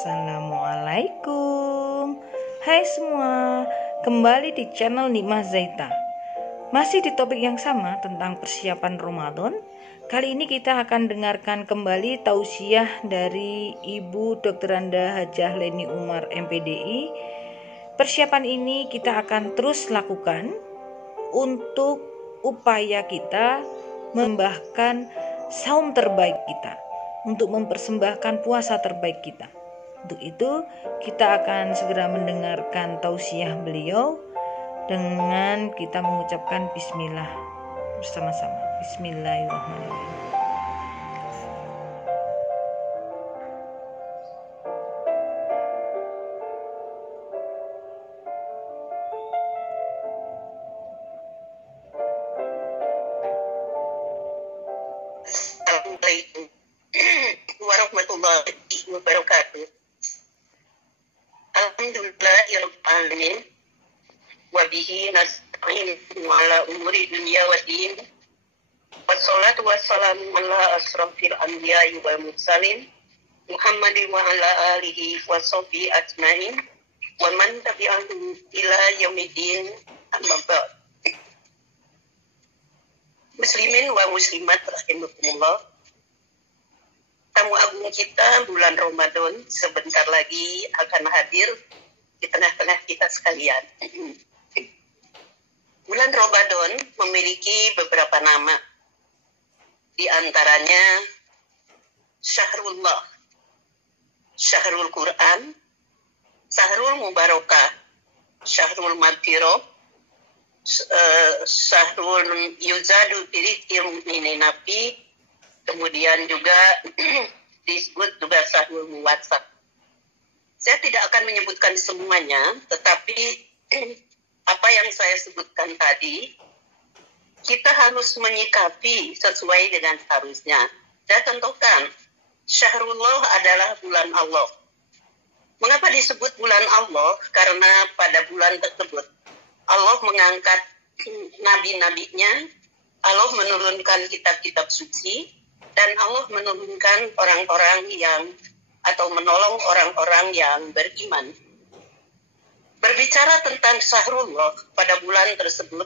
Assalamualaikum. Hai semua, kembali di channel Nikmah Zaita. Masih di topik yang sama tentang persiapan Ramadan. Kali ini kita akan dengarkan kembali tausiah dari Ibu Dr. Anda Hajah Leni Umar MPDI. Persiapan ini kita akan terus lakukan untuk upaya kita membahkan saum terbaik kita, untuk mempersembahkan puasa terbaik kita. Untuk itu kita akan segera mendengarkan tausiah beliau dengan kita mengucapkan bismillah bersama-sama. Bismillahirrahmanirrahim. Assalamualaikum warahmatullahi wabarakatuh. Alhamdulillahirrahmanirrahim. Wabihi nasta'in ala umuri dunia wa din. Wassalatu wassalamu ala asrafil anbiya'i wal mursalin Muhammadin wa ala alihi wa sahbihi ajmain wa man tabi'ahum ila yaumiddin. Amma ba'd. Muslimin wa muslimat rahimakumullah. Tamu agung kita bulan Ramadan sebentar lagi akan hadir di tengah-tengah kita sekalian. Bulan Ramadan memiliki beberapa nama. Di antaranya Syahrullah, Syahrul Quran, Syahrul Mubarakah, Syahrul Maghfirah, Syahrul Yuzadu Biritil Mu'minin Nabi, kemudian juga disebut juga Syahrul Muwassat. Saya tidak akan menyebutkan semuanya, tetapi apa yang saya sebutkan tadi, kita harus menyikapi sesuai dengan harusnya. Saya tentukan, Syahrullah adalah bulan Allah. Mengapa disebut bulan Allah? Karena pada bulan tersebut, Allah mengangkat nabi-nabinya, Allah menurunkan kitab-kitab suci, dan Allah menurunkan orang-orang yang atau menolong orang-orang yang beriman. Berbicara tentang Syahrullah pada bulan tersebut,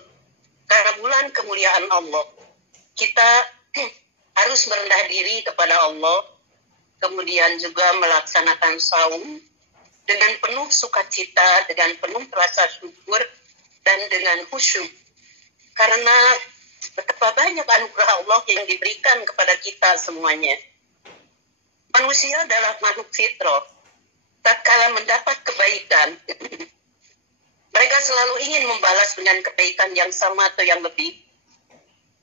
karena bulan kemuliaan Allah, kita harus merendah diri kepada Allah, kemudian juga melaksanakan saum dengan penuh sukacita, dengan penuh rasa syukur, dan dengan khusyuk. Karena betapa banyak anugerah Allah yang diberikan kepada kita semuanya. Manusia adalah makhluk fitrah. Tatkala mendapat kebaikan, mereka selalu ingin membalas dengan kebaikan yang sama atau yang lebih.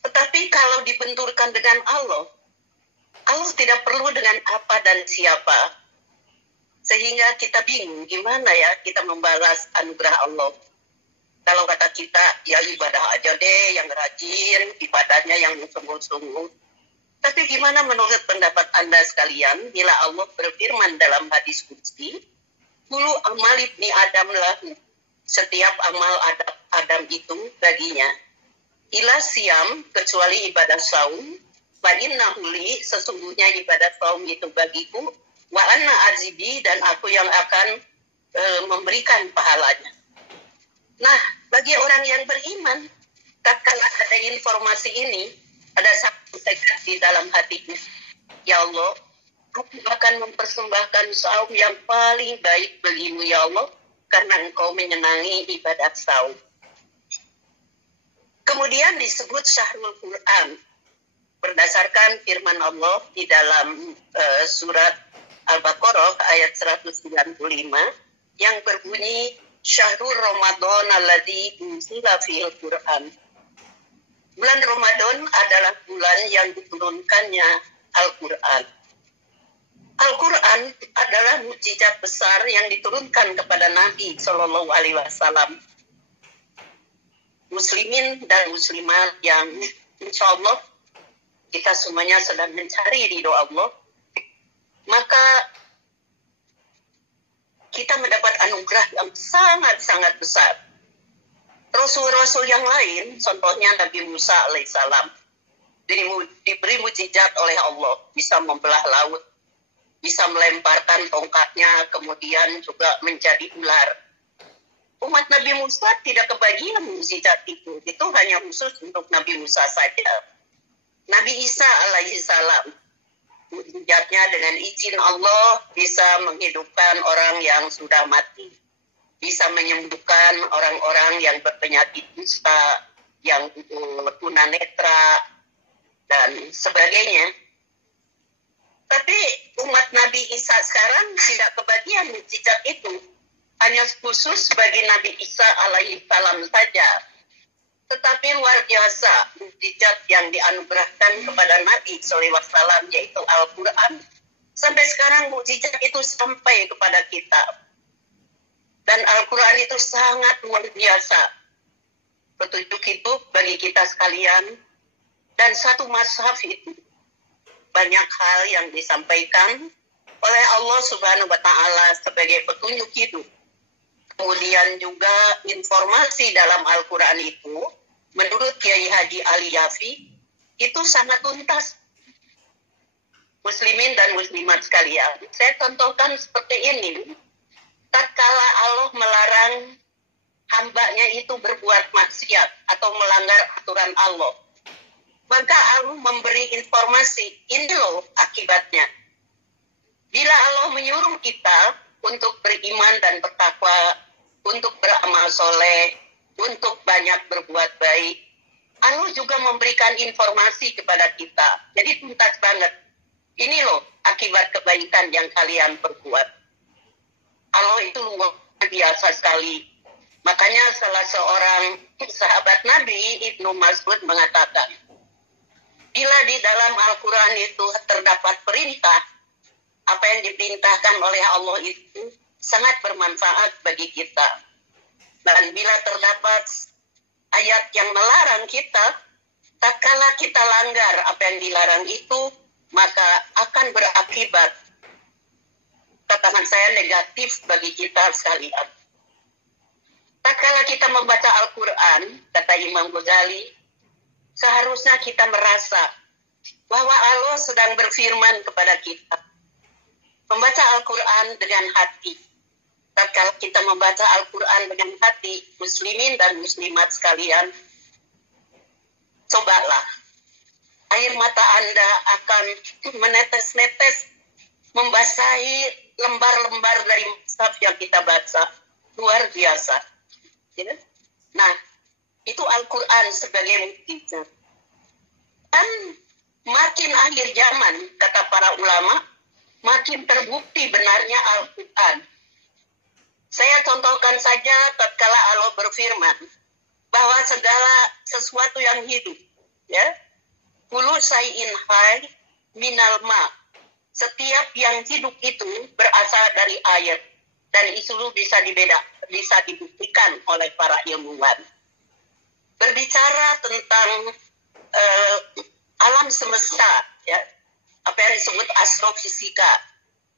Tetapi kalau dibenturkan dengan Allah, Allah tidak perlu dengan apa dan siapa. Sehingga kita bingung gimana ya kita membalas anugerah Allah. Kalau kata kita, ya ibadah aja deh yang rajin, ibadahnya yang sungguh-sungguh. Tapi gimana menurut pendapat Anda sekalian, bila Allah berfirman dalam hadis qudsi, "Kullu amal ibni Adam lahu." Setiap amal Adam itu baginya. Ila siam, kecuali ibadah saum, wa innahu li, sesungguhnya ibadah saum itu bagiku, wa anna azibi, dan aku yang akan memberikan pahalanya. Nah, bagi orang yang beriman, tatkala ada informasi ini, ada satu tekad di dalam hatinya. Ya Allah, aku akan mempersembahkan saum yang paling baik bagimu ya Allah, karena engkau menyenangi ibadah saum. Kemudian disebut Syahrul Quran, berdasarkan firman Allah di dalam surat Al-Baqarah ayat 195, yang berbunyi, Syahrul Ramadan alladzi unzila fihil Quran. Bulan Ramadan adalah bulan yang diturunkannya Al-Quran. Al-Quran adalah mukjizat besar yang diturunkan kepada Nabi Shallallahu Alaihi Wasallam. Muslimin dan muslimat yang insya Allah kita semuanya sedang mencari ridho Allah, maka kita mendapat anugerah yang sangat-sangat besar. Rasul-rasul yang lain, contohnya Nabi Musa alaihissalam, diberi mukjizat oleh Allah, bisa membelah laut. bisa melemparkan tongkatnya, kemudian juga menjadi ular. Umat Nabi Musa tidak kebagian mukjizat itu. Itu hanya khusus untuk Nabi Musa saja. Nabi Isa alaihissalam, mukjizatnya dengan izin Allah bisa menghidupkan orang yang sudah mati, bisa menyembuhkan orang-orang yang berpenyakit kusta, yang tunanetra, dan sebagainya. Tapi umat Nabi Isa sekarang tidak kebagian mukjizat itu. Hanya khusus bagi Nabi Isa alaihissalam saja. Tetapi luar biasa mukjizat yang dianugerahkan kepada Nabi SAW, yaitu Al-Quran. Sampai sekarang mukjizat itu sampai kepada kita. Dan Al-Quran itu sangat luar biasa. Petunjuk hidup bagi kita sekalian. Dan satu mazhab itu banyak hal yang disampaikan oleh Allah Subhanahu wa Ta'ala sebagai petunjuk hidup. Kemudian juga informasi dalam Al-Quran itu, menurut Kiai Haji Ali Yafi, itu sangat tuntas. Muslimin dan muslimat sekalian, saya contohkan seperti ini. Tatkala Allah melarang hambanya itu berbuat maksiat atau melanggar aturan Allah, maka Allah memberi informasi, ini loh akibatnya. Bila Allah menyuruh kita untuk beriman dan bertakwa, untuk beramal soleh, untuk banyak berbuat baik, Allah juga memberikan informasi kepada kita. Jadi tuntas banget. Ini loh akibat kebaikan yang kalian perbuat. Allah itu luar biasa sekali. Makanya salah seorang sahabat Nabi, Ibnu Mas'ud, mengatakan, bila di dalam Al-Quran itu terdapat perintah, apa yang diperintahkan oleh Allah itu sangat bermanfaat bagi kita. Dan bila terdapat ayat yang melarang kita, tak kala kita langgar apa yang dilarang itu, maka akan berakibat, katakan saya, negatif bagi kita sekalian. Tak kala kita membaca Al-Quran, kata Imam Ghazali, seharusnya kita merasa bahwa Allah sedang berfirman kepada kita. Membaca Al-Quran dengan hati. Tatkala kita membaca Al-Quran dengan hati, muslimin dan muslimat sekalian, cobalah. Air mata Anda akan menetes-netes, membasahi lembar-lembar dari mushaf yang kita baca. Luar biasa. Ya? Nah, itu Al-Quran sebagai mukjizat. Dan makin akhir zaman, kata para ulama, makin terbukti benarnya Al-Quran. Saya contohkan saja tatkala Allah berfirman bahwa segala sesuatu yang hidup, ya, kullu syai'in hayy minal ma. Setiap yang hidup itu berasal dari air, dan itu bisa dibuktikan oleh para ilmuwan. Berbicara tentang alam semesta, ya, apa yang disebut astrofisika.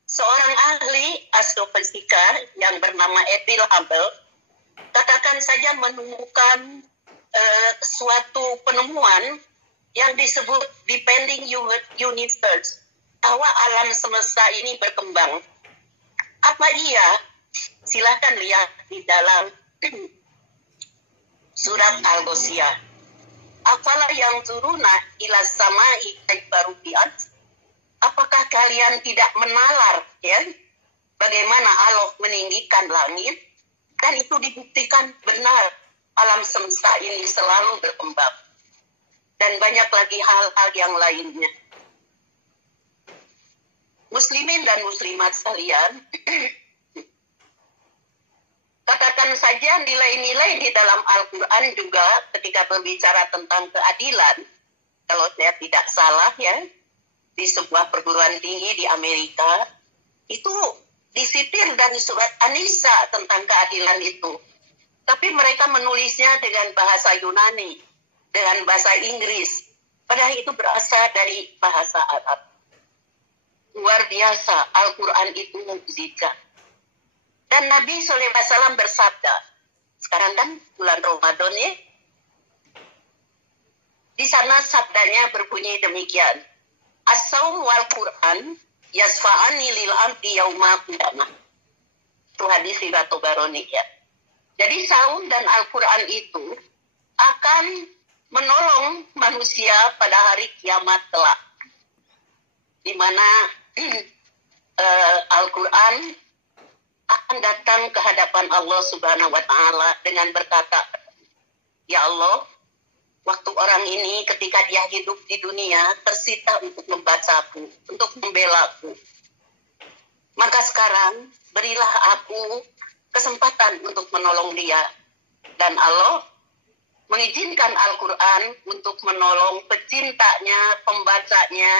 Seorang ahli astrofisika yang bernama Edwin Hubble, katakan saja menemukan suatu penemuan yang disebut depending universe, bahwa alam semesta ini berkembang. Apa iya? Silahkan lihat di dalam surat Al-Ghasyiyah. Afala yang turuna ila samai kaifa rufi'at. Apakah kalian tidak menalar, ya, bagaimana Allah meninggikan langit? Dan itu dibuktikan benar, alam semesta ini selalu berkembang. Dan banyak lagi hal-hal yang lainnya. Muslimin dan muslimat sekalian, katakan saja nilai-nilai di dalam Al-Quran juga ketika berbicara tentang keadilan. Kalau saya tidak salah, ya, di sebuah perguruan tinggi di Amerika, itu disitir dari surat An-Nisa tentang keadilan itu. Tapi mereka menulisnya dengan bahasa Yunani, dengan bahasa Inggris. Padahal itu berasal dari bahasa Arab. Luar biasa, Al-Quran itu mukjizat. Dan Nabi SAW bersabda, sekarang kan bulan Ramadan, ya, di sana sabdanya berbunyi demikian, As-saum wal Quran yasfa'ani lil abdi yauma qiyamah. Itu hadis riwayat Tabarani ya. Jadi saum dan Al-Quran itu akan menolong manusia pada hari kiamat kelak, di mana Al-Quran akan datang ke hadapan Allah Subhanahu wa Ta'ala dengan berkata, "Ya Allah, waktu orang ini ketika dia hidup di dunia tersita untuk membacaku, untuk membelaku. Maka sekarang berilah aku kesempatan untuk menolong dia." Dan Allah mengizinkan Al-Quran untuk menolong pecintanya, pembacanya,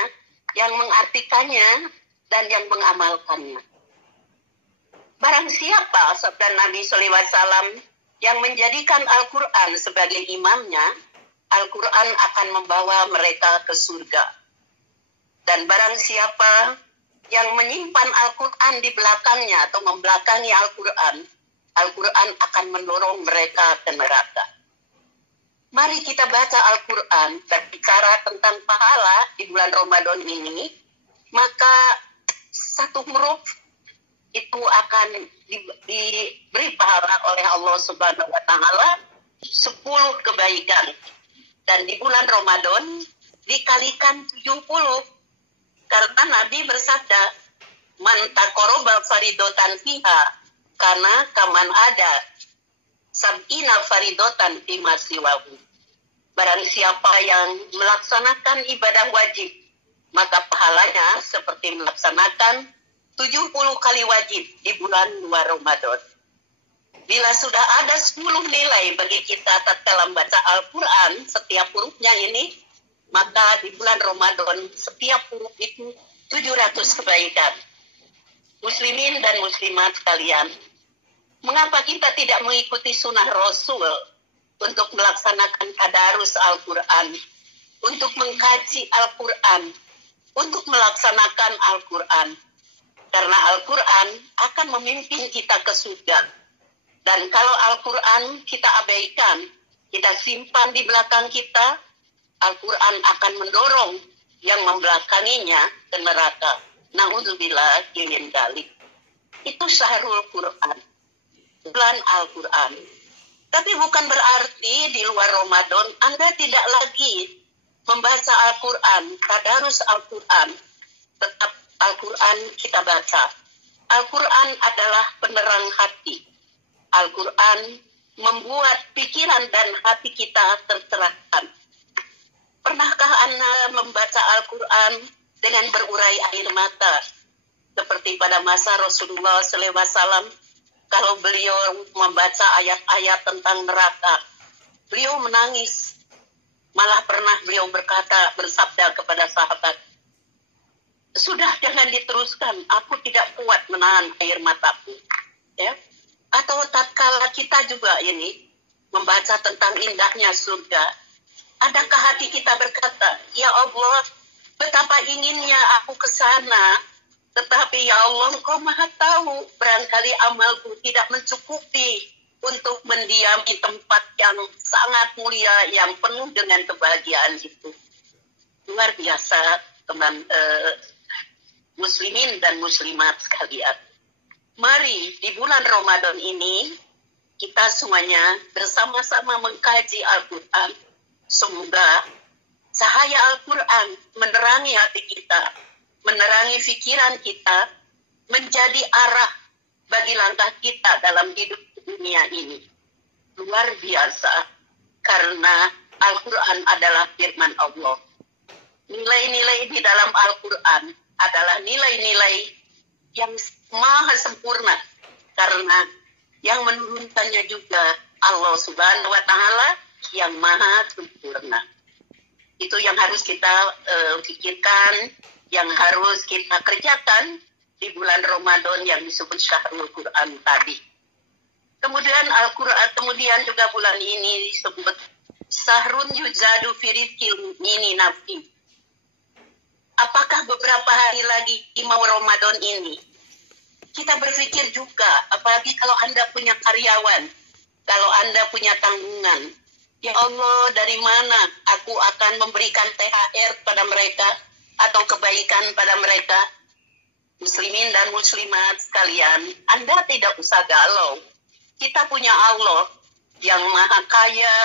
yang mengartikannya dan yang mengamalkannya. Barang siapa, sabda Nabi SAW, yang menjadikan Al-Quran sebagai imamnya, Al-Quran akan membawa mereka ke surga. Dan barang siapa yang menyimpan Al-Quran di belakangnya atau membelakangi Al-Quran, Al-Quran akan mendorong mereka ke neraka. Mari kita baca Al-Quran berbicara tentang pahala di bulan Ramadan ini, maka satu huruf itu akan diberi pahala oleh Allah Subhanahu wa Ta'ala 10 kebaikan. Dan di bulan Ramadan dikalikan 70. Karena Nabi bersabda, "Man taqarraba faridotan fiha karena kaman ada sab'ina faridotan fi masiwahu." Barang siapa yang melaksanakan ibadah wajib, maka pahalanya seperti melaksanakan 70 kali wajib di bulan luar Ramadan. Bila sudah ada 10 nilai bagi kita tatkala membaca Al-Quran, setiap hurufnya ini, maka di bulan Ramadan setiap huruf itu 700 kebaikan. Muslimin dan muslimat sekalian, mengapa kita tidak mengikuti sunnah Rasul untuk melaksanakan tadarus Al-Quran, untuk mengkaji Al-Quran, untuk melaksanakan Al-Quran? Karena Al-Quran akan memimpin kita ke surga. Dan kalau Al-Quran kita abaikan, kita simpan di belakang kita, Al-Quran akan mendorong yang membelakanginya ke neraka. Na'udzubillah min dzalik. Itu syahrul Quran, bulan Al-Quran. Tapi bukan berarti di luar Ramadan Anda tidak lagi membaca Al-Quran, tadarus Al-Quran. Tetap Al-Quran kita baca. Al-Quran adalah penerang hati. Al-Quran membuat pikiran dan hati kita tercerahkan. Pernahkah Anda membaca Al-Quran dengan berurai air mata? Seperti pada masa Rasulullah SAW, kalau beliau membaca ayat-ayat tentang neraka, beliau menangis. Malah pernah beliau bersabda kepada sahabat, "Sudah, jangan diteruskan, aku tidak kuat menahan air mataku." Ya. Atau tatkala kita juga ini membaca tentang indahnya surga, adakah hati kita berkata, "Ya Allah, betapa inginnya aku ke sana, tetapi ya Allah, Engkau Maha tahu, barangkali amalku tidak mencukupi untuk mendiami tempat yang sangat mulia, yang penuh dengan kebahagiaan itu." Luar biasa, teman muslimin dan muslimat sekalian. Mari di bulan Ramadan ini kita semuanya bersama-sama mengkaji Al-Quran. Semoga cahaya Al-Quran menerangi hati kita, menerangi pikiran kita, menjadi arah bagi langkah kita dalam hidup dunia ini. Luar biasa, karena Al-Quran adalah firman Allah. Nilai-nilai di dalam Al-Quran adalah nilai-nilai yang maha sempurna, karena yang menurunkannya juga Allah Subhanahu wa Ta'ala yang maha sempurna. Itu yang harus kita pikirkan, yang harus kita kerjakan di bulan Ramadan yang disebut syahrul Quran tadi. Kemudian kemudian juga bulan ini disebut sahrun yuzadu fi rizqil mu'mini nafi. Apakah beberapa hari lagi di mau Ramadan ini kita berpikir juga, apalagi kalau Anda punya karyawan, kalau Anda punya tanggungan, ya Allah, dari mana aku akan memberikan THR pada mereka atau kebaikan pada mereka? Muslimin dan muslimat sekalian, Anda tidak usah galau. Kita punya Allah yang maha kaya,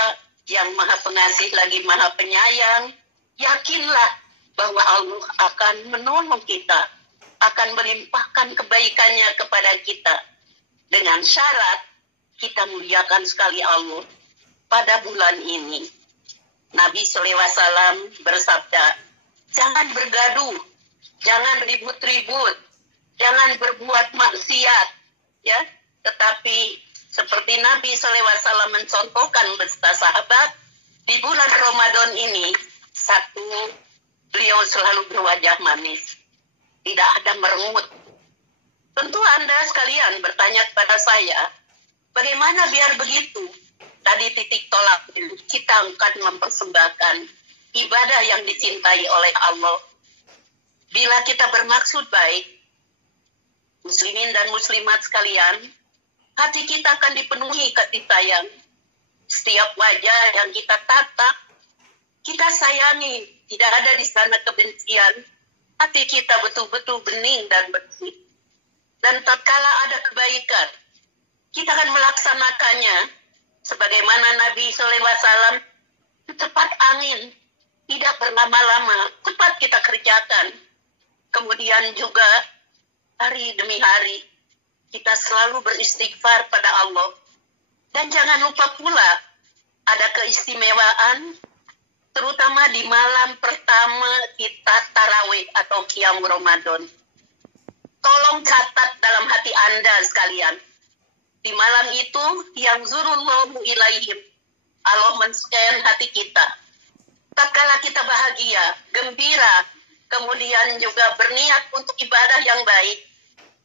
yang maha pengasih lagi maha penyayang. Yakinlah bahwa Allah akan menolong kita, akan melimpahkan kebaikannya kepada kita. Dengan syarat kita muliakan sekali Allah pada bulan ini. Nabi SAW bersabda, jangan bergaduh, jangan ribut-ribut, jangan berbuat maksiat, ya. Tetapi seperti Nabi SAW mencontohkan beserta sahabat, di bulan Ramadan ini, satu, beliau selalu berwajah manis, tidak ada merengut. Tentu Anda sekalian bertanya kepada saya, bagaimana biar begitu? Tadi titik tolak kita akan mempersembahkan ibadah yang dicintai oleh Allah. Bila kita bermaksud baik, muslimin dan muslimat sekalian, hati kita akan dipenuhi kasih sayang. Setiap wajah yang kita tatap, kita sayangi. Tidak ada di sana kebencian. Hati kita betul-betul bening dan bersih. Dan tatkala ada kebaikan, kita akan melaksanakannya. Sebagaimana Nabi SAW, cepat angin, tidak berlama-lama, cepat kita kerjakan. Kemudian juga hari demi hari, kita selalu beristighfar pada Allah. Dan jangan lupa pula, ada keistimewaan, terutama di malam pertama kita tarawih atau qiyam Ramadan. Tolong catat dalam hati Anda sekalian. Di malam itu, yang zurullahu ilaihim, Allah men-scan hati kita. Tatkala kita bahagia, gembira, kemudian juga berniat untuk ibadah yang baik,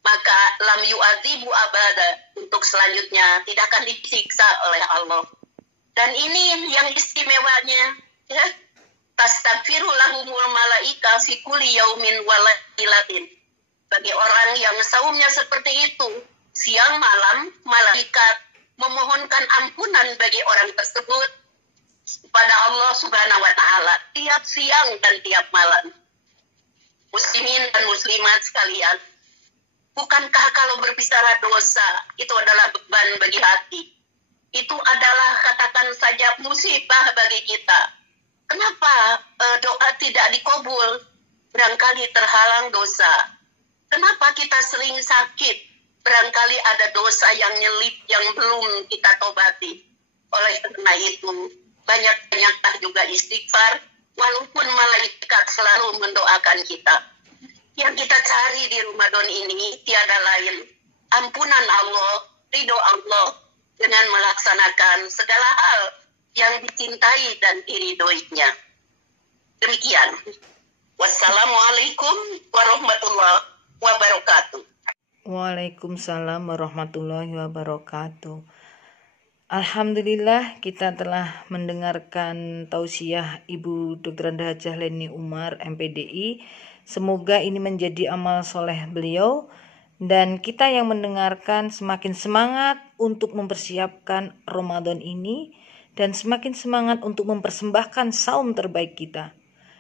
maka lam yu'adzibu abada, untuk selanjutnya tidak akan disiksa oleh Allah. Dan ini yang istimewanya, ya. Tastaghfiru lahumul malaika fi kulli yaumin wa lailatin. Bagi orang yang saumnya seperti itu, siang malam malaikat memohonkan ampunan bagi orang tersebut kepada Allah Subhanahu wa taala tiap siang dan tiap malam. Muslimin dan muslimat sekalian, bukankah kalau berbicara dosa itu adalah beban bagi hati? Itu adalah, katakan saja, musibah bagi kita. Kenapa doa tidak dikabul? Barangkali terhalang dosa. Kenapa kita sering sakit? Barangkali ada dosa yang nyelip yang belum kita tobati. Oleh karena itu, banyak-banyaklah juga istighfar, walaupun malaikat selalu mendoakan kita. Yang kita cari di Ramadan ini tiada lain ampunan Allah, ridho Allah, dengan melaksanakan segala hal yang dicintai dan diridhoinya. Demikian. Wassalamualaikum warahmatullahi wabarakatuh. Waalaikumsalam warahmatullahi wabarakatuh. Alhamdulillah, kita telah mendengarkan tausiah Ibu Dr. Anda Hajah Leni Umar, MPDI. Semoga ini menjadi amal soleh beliau dan kita yang mendengarkan semakin semangat untuk mempersiapkan Ramadan ini dan semakin semangat untuk mempersembahkan saum terbaik kita.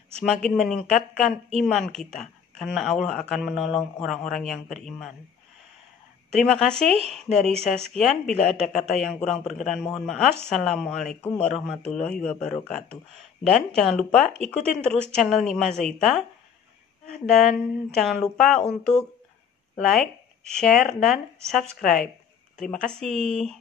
Semakin meningkatkan iman kita karena Allah akan menolong orang-orang yang beriman. Terima kasih dari saya sekian. Bila ada kata yang kurang berkenan mohon maaf. Assalamualaikum warahmatullahi wabarakatuh. Dan jangan lupa ikutin terus channel Nikmah Zaita. Dan jangan lupa untuk like, share, dan subscribe. Terima kasih.